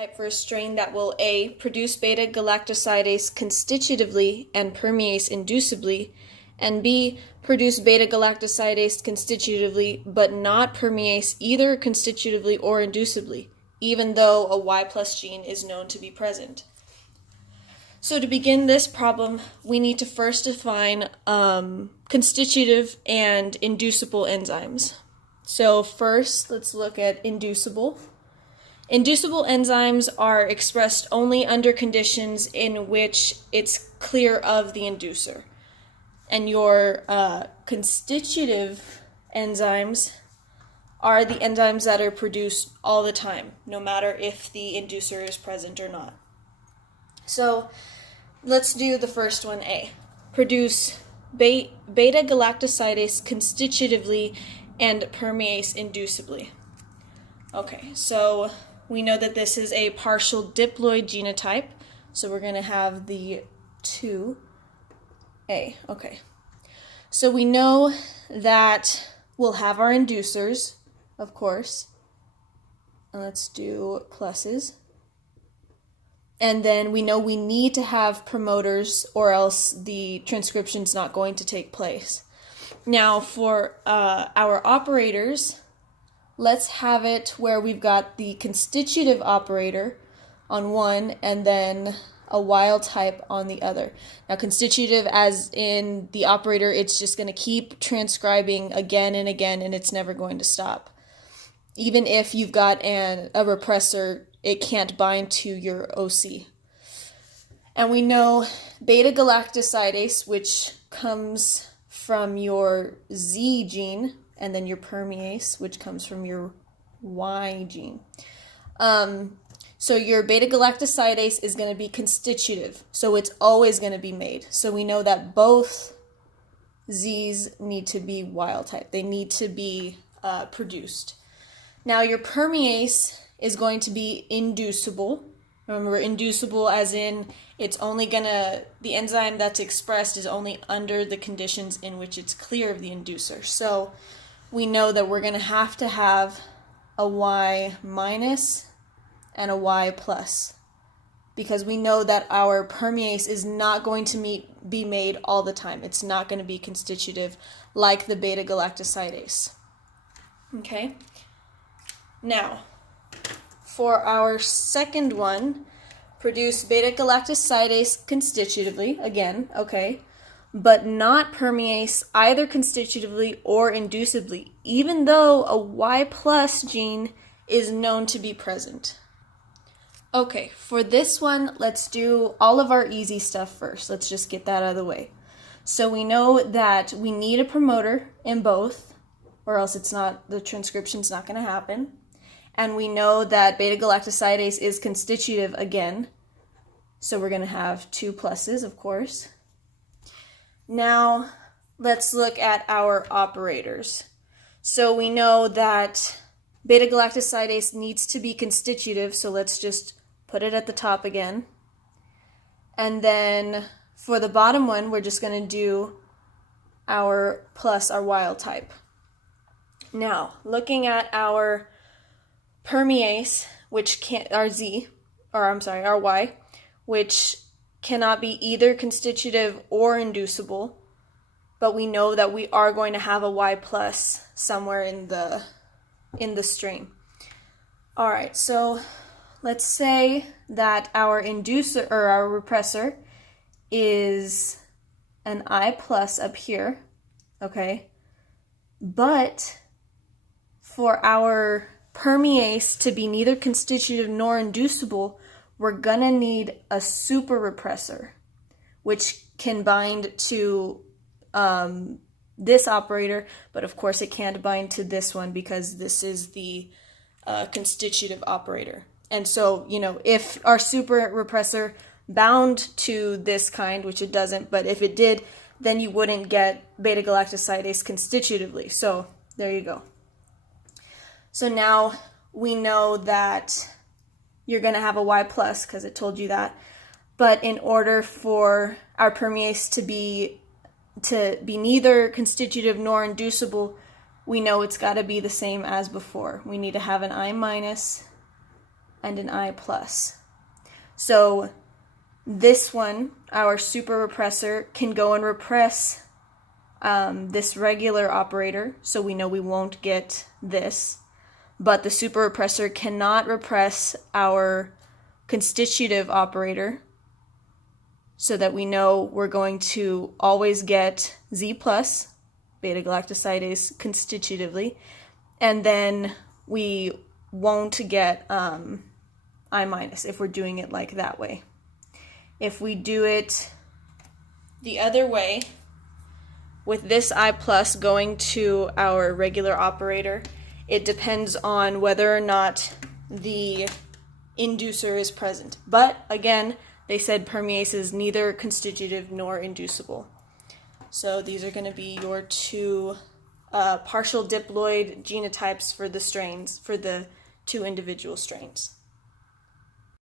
Type for a strain that will A. Produce beta-galactosidase constitutively and permease inducibly, and B. Produce beta-galactosidase constitutively but not permease either constitutively or inducibly, even though a Y plus gene is known to be present. So to begin this problem, we need to first define constitutive and inducible enzymes. So first, let's look at inducible. Inducible enzymes are expressed only under conditions in which it's clear of the inducer. And your constitutive enzymes are the enzymes that are produced all the time, no matter if the inducer is present or not. So let's do the first one, A. Produce beta-galactosidase constitutively and permease inducibly. Okay, so we know that this is a partial diploid genotype, so we're going to have the 2A. Okay, so we know that we'll have our inducers, of course. And let's do pluses. And then we know we need to have promoters or else the transcription's not going to take place. Now for our operators, let's have it where we've got the constitutive operator on one and then a wild type on the other. Now constitutive as in the operator, it's just going to keep transcribing again and again and it's never going to stop. Even if you've got a repressor, it can't bind to your OC. And we know beta-galactosidase, which comes from your Z gene, and then your permease, which comes from your Y gene. So your beta-galactosidase is going to be constitutive, so it's always going to be made. So we know that both Z's need to be wild type. They need to be produced. Now your permease is going to be inducible. Remember, inducible as in it's only the enzyme that's expressed is only under the conditions in which it's clear of the inducer. So we know that we're going to have a Y minus and a Y plus because we know that our permease is not going to be made all the time. It's not going to be constitutive like the beta-galactosidase. Okay? Now, for our second one, produce beta-galactosidase constitutively, again, okay, but not permease either constitutively or inducibly, even though a Y plus gene is known to be present. Okay, for this one, let's do all of our easy stuff first. Let's just get that out of the way. So we know that we need a promoter in both, or else the transcription's not going to happen. And we know that beta-galactosidase is constitutive again, so we're going to have 2 pluses, of course. Now, let's look at our operators. So we know that beta-galactosidase needs to be constitutive, so let's just put it at the top again. And then for the bottom one, we're just going to do our plus, our wild type. Now, looking at our permease, our Y, which cannot be either constitutive or inducible, but we know that we are going to have a Y plus somewhere in the stream. All right, so let's say that our inducer or our repressor is an I plus up here, okay? But for our permease to be neither constitutive nor inducible, we're gonna need a super repressor, which can bind to this operator, but of course it can't bind to this one because this is the constitutive operator. And so, if our super repressor bound to this kind, which it doesn't, but if it did, then you wouldn't get beta-galactosidase constitutively. So there you go. So now we know that you're going to have a Y plus because it told you that. But in order for our permease to be neither constitutive nor inducible, we know it's got to be the same as before. We need to have an I minus and an I+. So this one, our super repressor, can go and repress this regular operator, so we know we won't get this. But the super repressor cannot repress our constitutive operator, so that we know we're going to always get Z+, beta-galactosidase constitutively, and then we won't get I- if we're doing it like that way. If we do it the other way, with this I+ going to our regular operator, it depends on whether or not the inducer is present. But again, they said permease is neither constitutive nor inducible. So these are going to be your two partial diploid genotypes for the strains, for the two individual strains.